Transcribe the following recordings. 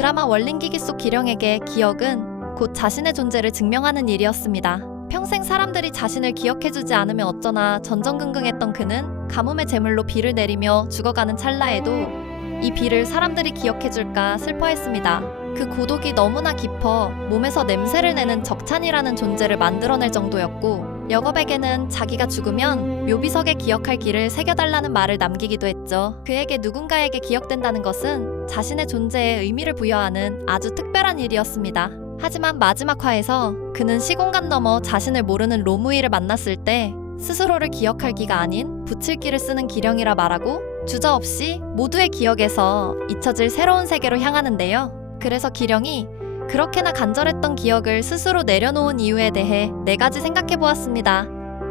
드라마 원린기기 속 기령에게 기억은 곧 자신의 존재를 증명하는 일이었습니다. 평생 사람들이 자신을 기억해주지 않으면 어쩌나 전전긍긍했던 그는 가뭄의 제물로 비를 내리며 죽어가는 찰나에도 이 비를 사람들이 기억해줄까 슬퍼했습니다. 그 고독이 너무나 깊어 몸에서 냄새를 내는 적찬이라는 존재를 만들어낼 정도였고, 여겁에게는 자기가 죽으면 묘비석에 기억할 길을 새겨달라는 말을 남기기도 했죠. 그에게 누군가에게 기억된다는 것은 자신의 존재에 의미를 부여하는 아주 특별한 일이었습니다. 하지만 마지막 화에서 그는 시공간 너머 자신을 모르는 로무이를 만났을 때 스스로를 기억할 기가 아닌 붙일 기를 쓰는 기령이라 말하고 주저없이 모두의 기억에서 잊혀질 새로운 세계로 향하는데요. 그래서 기령이 그렇게나 간절했던 기억을 스스로 내려놓은 이유에 대해 4가지 생각해보았습니다.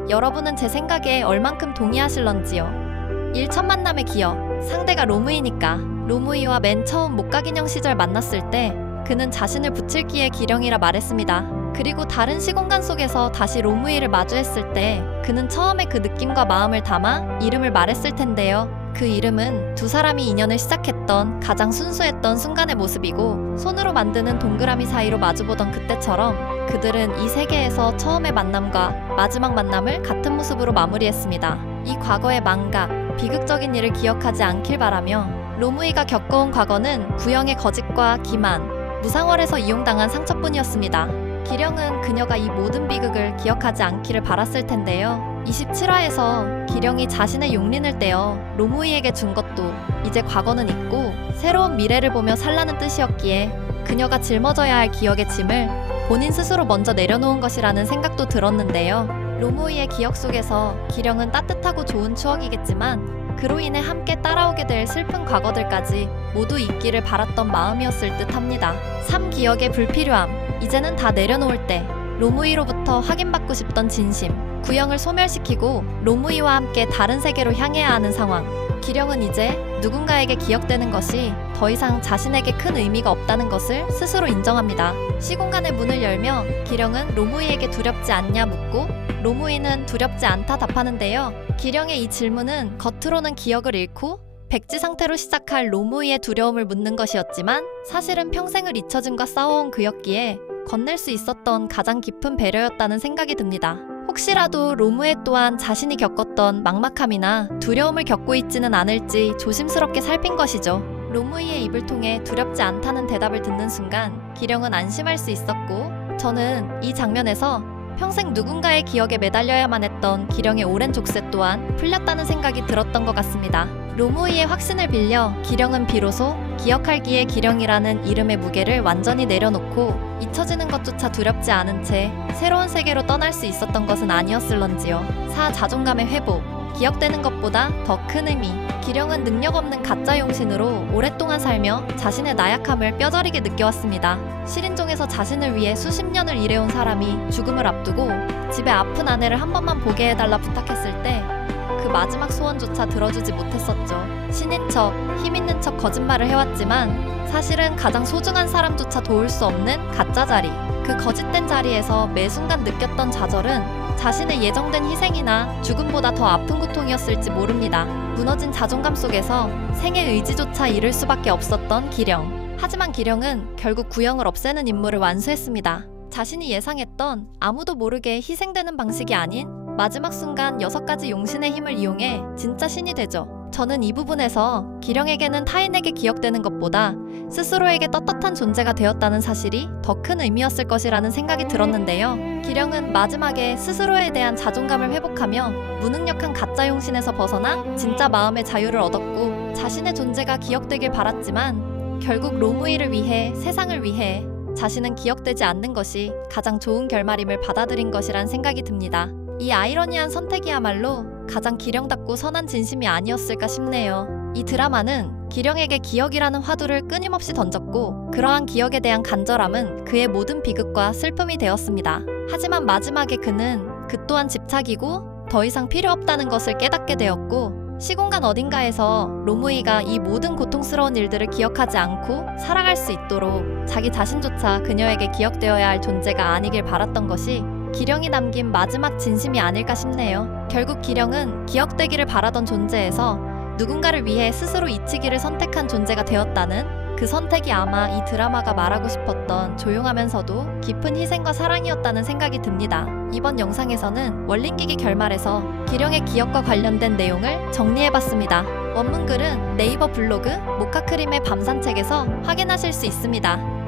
여러분은 제 생각에 얼만큼 동의하실런지요? 1. 첫 만남의 기억. 상대가 로무이니까. 로무이와 맨 처음 목각인형 시절 만났을 때 그는 자신을 붙일 기의 기령이라 말했습니다. 그리고 다른 시공간 속에서 다시 로무이를 마주했을 때 그는 처음에 그 느낌과 마음을 담아 이름을 말했을 텐데요. 그 이름은 두 사람이 인연을 시작했던 가장 순수했던 순간의 모습이고, 손으로 만드는 동그라미 사이로 마주보던 그때처럼 그들은 이 세계에서 처음의 만남과 마지막 만남을 같은 모습으로 마무리했습니다. 이 과거의 망각, 비극적인 일을 기억하지 않길 바라며 로무이가 겪어온 과거는 구형의 거짓과 기만, 무상월에서 이용당한 상처뿐이었습니다. 기령은 그녀가 이 모든 비극을 기억하지 않기를 바랐을 텐데요. 27화에서 기령이 자신의 용린을 떼어 로무이에게 준 것도 이제 과거는 잊고 새로운 미래를 보며 살라는 뜻이었기에 그녀가 짊어져야 할 기억의 짐을 본인 스스로 먼저 내려놓은 것이라는 생각도 들었는데요. 로무이의 기억 속에서 기령은 따뜻하고 좋은 추억이겠지만 그로 인해 함께 따라오게 될 슬픈 과거들까지 모두 잊기를 바랐던 마음이었을 듯 합니다. 3. 기억의 불필요함. 이제는 다 내려놓을 때 로무이로부터 확인받고 싶던 진심, 구형을 소멸시키고 로무이와 함께 다른 세계로 향해야 하는 상황. 기령은 이제 누군가에게 기억되는 것이 더 이상 자신에게 큰 의미가 없다는 것을 스스로 인정합니다. 시공간의 문을 열며 기령은 로무이에게 두렵지 않냐 묻고 로무이는 두렵지 않다 답하는데요. 기령의 이 질문은 겉으로는 기억을 잃고 백지 상태로 시작할 로무이의 두려움을 묻는 것이었지만 사실은 평생을 잊혀짐과 싸워온 그였기에 건넬 수 있었던 가장 깊은 배려였다는 생각이 듭니다. 혹시라도 로무에 또한 자신이 겪었던 막막함이나 두려움을 겪고 있지는 않을지 조심스럽게 살핀 것이죠. 로무이의 입을 통해 두렵지 않다는 대답을 듣는 순간 기령은 안심할 수 있었고, 저는 이 장면에서 평생 누군가의 기억에 매달려야만 했던 기령의 오랜 족쇄 또한 풀렸다는 생각이 들었던 것 같습니다. 로무이의 확신을 빌려 기령은 비로소 기억할기의 기령이라는 이름의 무게를 완전히 내려놓고 잊혀지는 것조차 두렵지 않은 채 새로운 세계로 떠날 수 있었던 것은 아니었을런지요. 4. 자존감의 회복. 기억되는 것보다 더 큰 의미. 기령은 능력 없는 가짜 용신으로 오랫동안 살며 자신의 나약함을 뼈저리게 느껴왔습니다. 실인종에서 자신을 위해 수십 년을 일해온 사람이 죽음을 앞두고 집에 아픈 아내를 한 번만 보게 해달라 부탁했을 때 그 마지막 소원조차 들어주지 못했었죠. 신인 척, 힘 있는 척 거짓말을 해왔지만 사실은 가장 소중한 사람조차 도울 수 없는 가짜 자리. 그 거짓된 자리에서 매 순간 느꼈던 좌절은 자신의 예정된 희생이나 죽음보다 더 아픈 고통이었을지 모릅니다. 무너진 자존감 속에서 생의 의지조차 잃을 수밖에 없었던 기령. 하지만 기령은 결국 구형을 없애는 임무를 완수했습니다. 자신이 예상했던 아무도 모르게 희생되는 방식이 아닌 마지막 순간 6가지 용신의 힘을 이용해 진짜 신이 되죠. 저는 이 부분에서 기령에게는 타인에게 기억되는 것보다 스스로에게 떳떳한 존재가 되었다는 사실이 더 큰 의미였을 것이라는 생각이 들었는데요. 기령은 마지막에 스스로에 대한 자존감을 회복하며 무능력한 가짜 용신에서 벗어나 진짜 마음의 자유를 얻었고, 자신의 존재가 기억되길 바랐지만 결국 로무이를 위해, 세상을 위해 자신은 기억되지 않는 것이 가장 좋은 결말임을 받아들인 것이란 생각이 듭니다. 이 아이러니한 선택이야말로 가장 기령답고 선한 진심이 아니었을까 싶네요. 이 드라마는 기령에게 기억이라는 화두를 끊임없이 던졌고, 그러한 기억에 대한 간절함은 그의 모든 비극과 슬픔이 되었습니다. 하지만 마지막에 그는 그 또한 집착이고 더 이상 필요 없다는 것을 깨닫게 되었고, 시공간 어딘가에서 로무이가 이 모든 고통스러운 일들을 기억하지 않고 살아갈 수 있도록 자기 자신조차 그녀에게 기억되어야 할 존재가 아니길 바랐던 것이 기령이 남긴 마지막 진심이 아닐까 싶네요. 결국 기령은 기억되기를 바라던 존재에서 누군가를 위해 스스로 잊히기를 선택한 존재가 되었다는 그 선택이 아마 이 드라마가 말하고 싶었던 조용하면서도 깊은 희생과 사랑이었다는 생각이 듭니다. 이번 영상에서는 원림기기 결말에서 기령의 기억과 관련된 내용을 정리해봤습니다. 원문글은 네이버 블로그 모카크림의 밤산책에서 확인하실 수 있습니다.